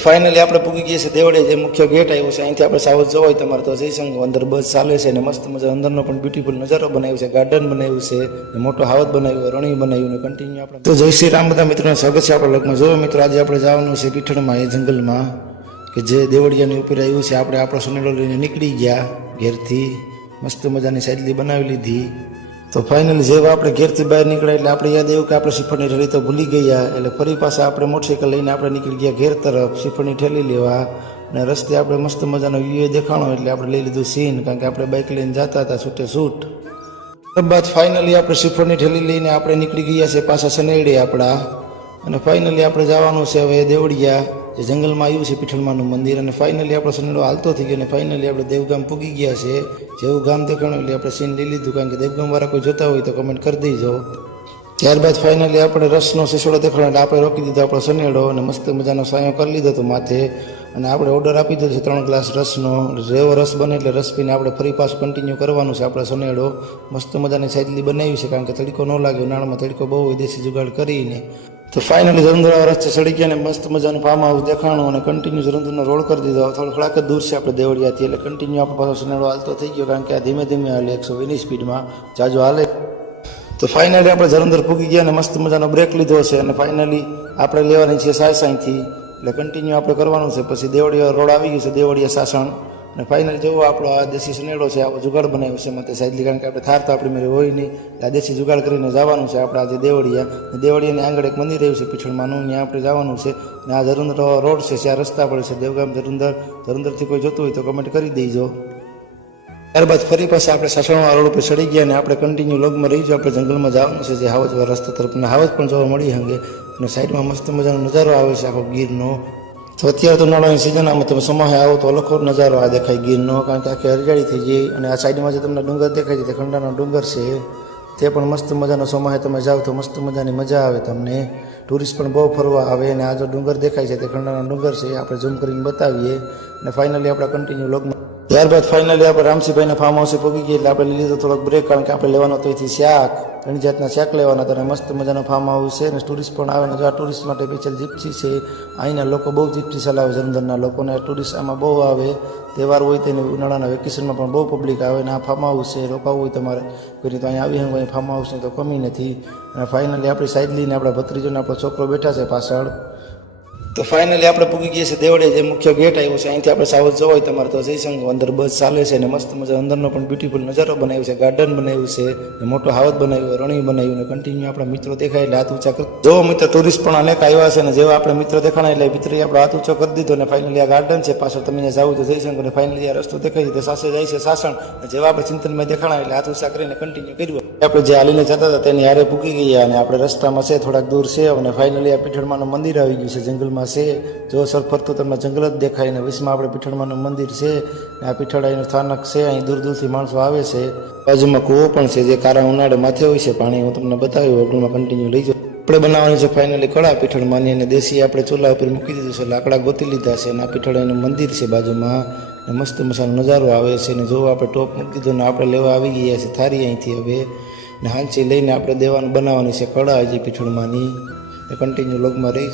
તો ફાઇનલી આપણે પૂગી ગયા છે દેવળે, જે મુખ્ય ગેટ આવ્યો છે. અહીંથી આપણે સાવજ જવાય તમારે તો જઈ શકો. અંદર બસ ચાલે છે અને મસ્ત મજા અંદરનો પણ બ્યુટીફુલ નજારો બનાવ્યો છે, ગાર્ડન બનાવ્યું છે, મોટો હાવત બનાવ્યું, રણી બનાવ્યું ને કન્ટિન્યુ આપણે. તો જય શ્રી રામ બધા મિત્રોને સ્વાગત છે આપણા લગ્નમાં. જો મિત્રો આજે આપણે જવાનું છે પીઠળમાં, એ જંગલમાં કે જે દેવળિયાની ઉપર આવ્યું છે. આપણે આપણો સનેડો લઈને નીકળી ગયા ઘેરથી, મસ્ત મજાની સાઈડલી બનાવી લીધી. તો ફાઇનલી જેવા આપણે ઘેરથી બહાર નીકળ્યા એટલે આપણે યાદ આવ્યું કે આપણે શ્રીફળની ઠેલી તો ભૂલી ગયા. એટલે ફરી પાછા આપણે મોટરસાઇકલ લઈને આપણે નીકળી ગયા ઘેર તરફ શ્રીફળની ઠેલી લેવા. અને રસ્તે આપણે મસ્ત મજાનો વ્યૂ દેખાણો એટલે આપણે લઈ લીધું સીન, કારણ કે આપણે બાઇક લઈને જતા હતા છૂટે છૂટ. ત્યારબાદ ફાઇનલી આપણે શ્રીફળની ઠેલી લઈને આપણે નીકળી ગયા છે પાછા સનેડે આપણા. અને ફાઇનલી આપણે જવાનું છે હવે દેવળિયા, જે જંગલમાં આવ્યું છે પીઠળમાનું મંદિર. અને ફાઇનલી આપણો સનેડો હાલતો થઈ ગયો અને ફાઇનલી આપણે દેવગામ પૂગી ગયા છે. જેવું ગામ દેખાણું એટલે આપણે સીન લઈ લીધું, કારણ કે દેવગામવાળા કોઈ જોતા હોય તો કમેન્ટ કરી દેજો. ત્યારબાદ ફાઇનલી આપણે રસનો સિસોડો દેખાડો એટલે આપણે રોકી દીધો આપણો સનેડો અને મસ્ત મજાનો સાયો કરી લીધો હતો માથે. અને આપણે ઓર્ડર આપી દીધો છે 3 ગ્લાસ રસનો. જેવો રસ બને એટલે રસ પીને આપણે ફરી પાછું કન્ટિન્યુ કરવાનું છે આપણે સનેડો. મસ્ત મજાની સાઈડલી બનાવી છે, કારણ કે તડકો ન લાગે, ઉનાળામાં તડકો બહુ હોય, દેશી જુગાડ કરીને. તો ફાઇનલી જરંધુરા રસ્તે ચડી ગયા ને મસ્ત મજાનું ફાર્મ હાઉસ દેખાણું અને કન્ટિન્યુ જરંધુરનો રોડ કરી દીધો. થોડાક જ દૂર છે આપણે દેવળિયાથી, એટલે કન્ટિન્યુ આપણો પાછો સનેડો હાલતો થઈ ગયો, કારણ કે આ ધીમે ધીમે હાલે 120 સ્પીડમાં જાજો હાલે. તો ફાઇનલી આપણે જરંધર પૂગી ગયા અને મસ્ત મજાનો બ્રેક લીધો છે. અને ફાઇનલી આપણે લેવાની છે સાયસાઈથી, એટલે કન્ટિન્યુ આપણે કરવાનું છે. પછી દેવળિયા રોડ આવી ગયું છે, દેવળિયા સાસણ. અને ફાઇનલી જેવો આપણો આ દેશી સનેડો છે, આવો જુગાડ બનાવ્યો છે માટે સાઈડલી, કારણ કે આપણે થાર તો આપણી મેરે હોય નહીં, આ દેશી જુગાડ કરીને જવાનું છે આપણે આજે દેવળિયા. દેવળિયાની આગળ એક મંદિર રહ્યું છે પીઠળમાંનું, ત્યાં આપણે જવાનું છે. અને આ જરંદર રોડ છે, ત્યાં રસ્તા પડે છે દેવગામ જરંદરથી કોઈ જોતું હોય તો કમેન્ટ કરી દેજો. ત્યારબાદ ફરી પાછા આપણે સાસણવાળા રોડ ઉપર ચડી ગયા અને આપણે કન્ટિન્યુ લોગમાં રહીશું. આપણે જંગલમાં જવાનું છે, જે હાવજવાળા રસ્તા તરફ, અને હાવજ પણ જોવા મળી હંગે. અને સાઈડમાં મસ્ત મજાનો નજારો આવે છે આખો ગીરનો. તો અત્યારે તો ઉનાળાની સિઝન, આમાં તમે સમય આવો તો અલગ નજારો આ દેખાય ગીરનો, કારણ કે આખી હરિયાળી થઈ જાય. અને આ સાઈડમાં જે તમને ડુંગર દેખાય છે તે ખંડાનો ડુંગર છે, તે પણ મસ્ત મજાનો સમય તમે જાઓ તો મસ્ત મજાની મજા આવે તમને. ટુરિસ્ટ પણ બહુ ફરવા આવે. અને આ જો ડુંગર દેખાય છે તે ખંડાનો ડુંગર છે, આપણે ઝૂમ કરીને બતાવીએ. અને ફાઇનલી આપણે કન્ટિન્યુ લોગમાં. ત્યારબાદ ફાઇનલી આપણે રામસિંહભાઈના ફાર્મ હાઉસે પહોંચી ગયા, એટલે આપણે લીધો થોડોક બ્રેક, કારણ કે આપણે લેવાનો તો અહીંથી શાક, ઘણી જાતના શાક લેવાના હતા. અને મસ્ત મજાનો ફાર્મ હાઉસ છે. અને ટુરિસ્ટ પણ આવે ને, જો આ ટુરિસ્ટ માટે સ્પેશિયલ જીપ્સી છે. અહીંના લોકો બહુ જીપ્સી ચલાવે, જલંધરના લોકોને ટુરિસ્ટ આમાં બહુ આવે. તહેવાર હોય તેને ઉનાળાના વેકેશનમાં પણ બહુ પબ્લિક આવે. અને આ ફાર્મ હાઉસ છે, રોકાવું હોય તમારે કોઈ તો અહીંયા આવી હોય, ફાર્મ હાઉસની તો કમી નથી. અને ફાઇનલી આપણી સાઈડ લઈને આપણા ભત્રીજોને આપણો છોકરો બેઠા છે પાછળ. તો ફાઇનલી આપણે પૂગી ગયા છે દેવળે, જે મુખ્ય ગેટ આવ્યો છે. અહીંથી આપણે સાવજ જવાય તમારે તો જઈ શકો. અંદર બસ ચાલે છે અને મસ્ત મજા અંદરનો પણ બ્યુટીફુલ નજારો બનાવ્યો છે, ગાર્ડન બનાવ્યું છે, મોટો હાવત બનાવ્યું, રણી બનાવ્યું. અને કન્ટિન્યુ આપણા મિત્રો દેખાય એટલે હાથ ઊંચા કરી જો મિત્ર. ટુરિસ્ટ પણ અનેક આવ્યા છે, અને જેવા આપણે મિત્રો દેખાણા એટલે મિત્રએ આપણો હાથ ઊંચો કરી દીધો. અને ફાઇનલી આ ગાર્ડન છે પાછળ, તમે જાવ તો જઈ શકો. અને ફાઇનલી આ રસ્તો દેખાય છે તે સાસે જાય છે સાસણ. જેવા આપણે ચિંતનમાં દેખાણા એટલે હાથ ઊંચા કરીને કન્ટિન્યુ કર્યું. આપણે જે હાલીને જતા હતા તેની હારે પૂગી ગયા. અને આપણે રસ્તામાં છે થોડાક દૂર છે. અને ફાઇનલી આ પીઠળમાનું મંદિર આવી ગયું છે, જંગલમાં છે. જો સર ફરતું તમને જંગલ જ દેખાય. ને વિશમાં આપણે પીઠળમાનું મંદિર છે, ને આ પીઠળાઈનું સ્થાનક છે. અહીં દૂર દૂરથી માણસો આવે છે. બાજુમાં કૂવો પણ છે, જે કારા ઉનાળે માથે હોય છે પાણી. હું તમને બતાવ્યું, ઓગળમાં કન્ટિન્યુ લઈ જાઉં. આપણે બનાવવાની છે ફાઇનલી કળા પીઠળમાંની, અને દેશી આપણે ચૂલા ઉપર મૂકી દીધું છે, લાકડા ગોતી લીધા છે. અને આ પીઠળાઈનું મંદિર છે બાજુમાં, ને મસ્ત મસાનો નજારો આવે છે. ને જો આપણે ટોપ મૂકી દીધો ને આપણે લેવા આવી ગયા છે થારી અહીંથી હવે. ને હાંચી લઈને આપણે દેવાનું બનાવવાની છે કળા હજી પીઠળમાંની. કન્ટિન્યુ લોગમાં રહી.